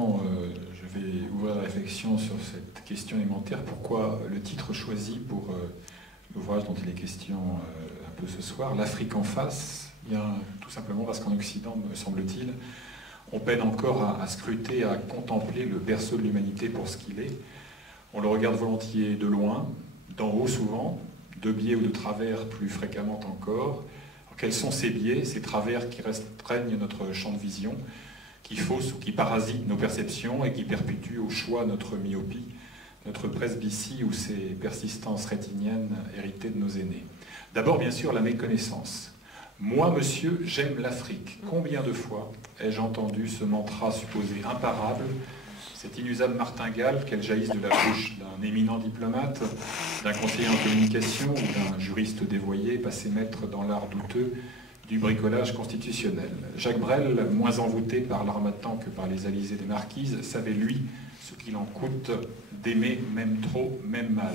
Je vais ouvrir la réflexion sur cette question élémentaire. Pourquoi le titre choisi pour l'ouvrage dont il est question un peu ce soir, l'Afrique en face? Bien, tout simplement parce qu'en Occident, me semble-t-il, on peine encore à scruter, à contempler le berceau de l'humanité pour ce qu'il est. On le regarde volontiers de loin, d'en haut souvent, de biais ou de travers plus fréquemment encore. Alors, quels sont ces biais, ces travers qui restreignent notre champ de vision, qui faussent ou qui parasitent nos perceptions et qui perpétuent au choix notre myopie, notre presbytie ou ces persistances rétiniennes héritées de nos aînés? D'abord, bien sûr, la méconnaissance. Moi, monsieur, j'aime l'Afrique. Combien de fois ai-je entendu ce mantra supposé imparable, cette inusable martingale, qu'elle jaillisse de la bouche d'un éminent diplomate, d'un conseiller en communication ou d'un juriste dévoyé, passé maître dans l'art douteux du bricolage constitutionnel. Jacques Brel, moins envoûté par l'Harmattan que par les alizés des marquises, savait, lui, ce qu'il en coûte d'aimer même trop, même mal.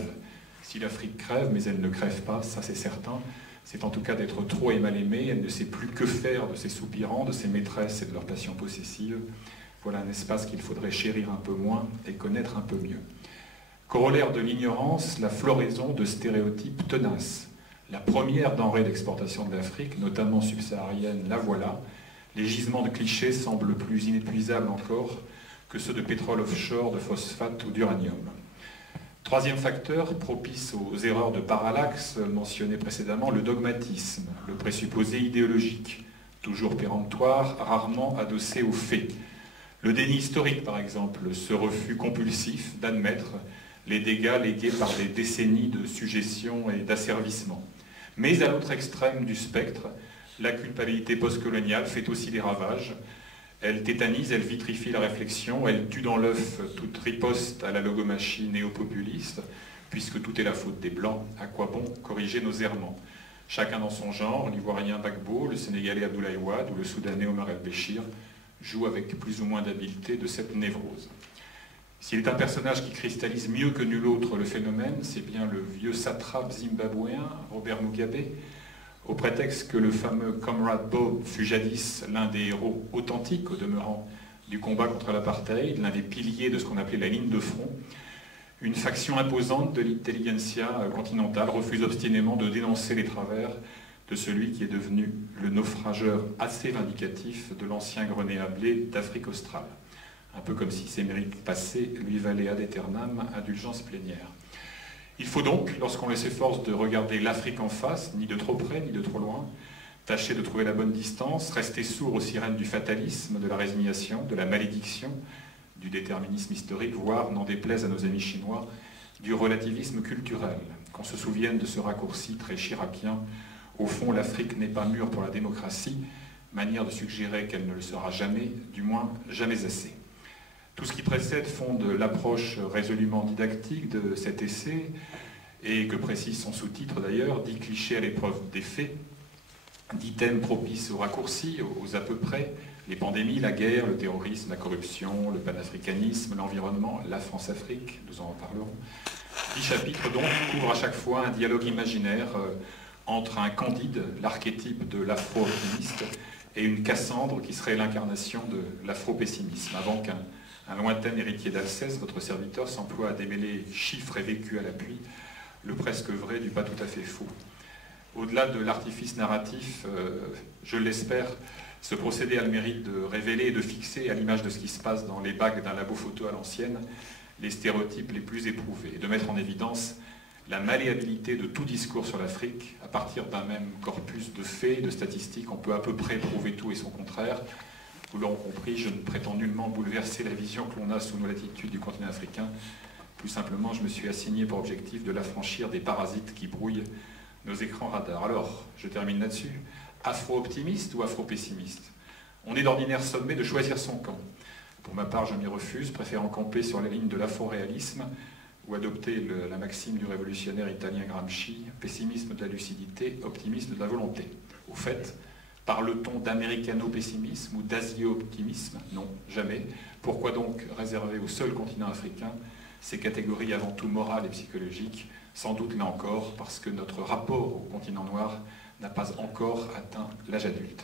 Si l'Afrique crève, mais elle ne crève pas, ça c'est certain, c'est en tout cas d'être trop et mal aimée, elle ne sait plus que faire de ses soupirants, de ses maîtresses et de leurs passions possessives. Voilà un espace qu'il faudrait chérir un peu moins et connaître un peu mieux. Corollaire de l'ignorance, la floraison de stéréotypes tenaces. La première denrée d'exportation de l'Afrique, notamment subsaharienne, la voilà. Les gisements de clichés semblent plus inépuisables encore que ceux de pétrole offshore, de phosphate ou d'uranium. Troisième facteur, propice aux erreurs de parallaxe mentionnées précédemment, le dogmatisme, le présupposé idéologique, toujours péremptoire, rarement adossé aux faits. Le déni historique, par exemple, ce refus compulsif d'admettre les dégâts légués par des décennies de suggestion et d'asservissement. Mais à l'autre extrême du spectre, la culpabilité postcoloniale fait aussi des ravages. Elle tétanise, elle vitrifie la réflexion, elle tue dans l'œuf toute riposte à la logomachie néo-populiste, puisque tout est la faute des Blancs, à quoi bon corriger nos errements? Chacun dans son genre, l'Ivoirien Gbagbo, le Sénégalais Abdoulaye Wade ou le Soudanais Omar el-Béchir joue avec plus ou moins d'habileté de cette névrose. S'il est un personnage qui cristallise mieux que nul autre le phénomène, c'est bien le vieux satrape zimbabwéen Robert Mugabe, au prétexte que le fameux Comrade Bob fut jadis l'un des héros authentiques, au demeurant, du combat contre l'apartheid, l'un des piliers de ce qu'on appelait la ligne de front. Une faction imposante de l'intelligentsia continentale refuse obstinément de dénoncer les travers de celui qui est devenu le naufrageur assez vindicatif de l'ancien grenet à blé d'Afrique australe. Un peu comme si ses mérites passés lui valaient ad aeternam indulgence plénière. Il faut donc, lorsqu'on s'efforce de regarder l'Afrique en face, ni de trop près, ni de trop loin, tâcher de trouver la bonne distance, rester sourd aux sirènes du fatalisme, de la résignation, de la malédiction, du déterminisme historique, voire, n'en déplaise à nos amis chinois, du relativisme culturel. Qu'on se souvienne de ce raccourci très chiracien. Au fond, l'Afrique n'est pas mûre pour la démocratie, manière de suggérer qu'elle ne le sera jamais, du moins jamais assez. Tout ce qui précède fonde l'approche résolument didactique de cet essai, et que précise son sous-titre d'ailleurs, dit cliché à l'épreuve des faits, dit thème propice aux raccourcis, aux à peu près, les pandémies, la guerre, le terrorisme, la corruption, le panafricanisme, l'environnement, la France-Afrique, nous en reparlerons. 10 chapitres donc couvrent à chaque fois un dialogue imaginaire entre un Candide, l'archétype de l'afro-optimiste, et une Cassandre qui serait l'incarnation de l'afro-pessimisme, avant qu'un lointain héritier d'Alceste, votre serviteur, s'emploie à démêler chiffres et vécus à l'appui, le presque vrai du pas tout à fait faux. Au-delà de l'artifice narratif, je l'espère, ce procédé a le mérite de révéler et de fixer, à l'image de ce qui se passe dans les bacs d'un labo photo à l'ancienne, les stéréotypes les plus éprouvés, et de mettre en évidence la malléabilité de tout discours sur l'Afrique. À partir d'un même corpus de faits, de statistiques, on peut à peu près prouver tout et son contraire. Vous l'aurez compris, je ne prétends nullement bouleverser la vision que l'on a sous nos latitudes du continent africain. Plus simplement, je me suis assigné pour objectif de l'affranchir des parasites qui brouillent nos écrans radars. Alors, je termine là-dessus. Afro-optimiste ou afro-pessimiste? On est d'ordinaire sommé de choisir son camp. Pour ma part, je m'y refuse, préférant camper sur la ligne de l'afro-réalisme ou adopter la maxime du révolutionnaire italien Gramsci, pessimisme de la lucidité, optimisme de la volonté. Au fait, parle-t-on d'américano-pessimisme ou d'asio-optimisme? Non, jamais. Pourquoi donc réserver au seul continent africain ces catégories avant tout morales et psychologiques? Sans doute là encore, parce que notre rapport au continent noir n'a pas encore atteint l'âge adulte.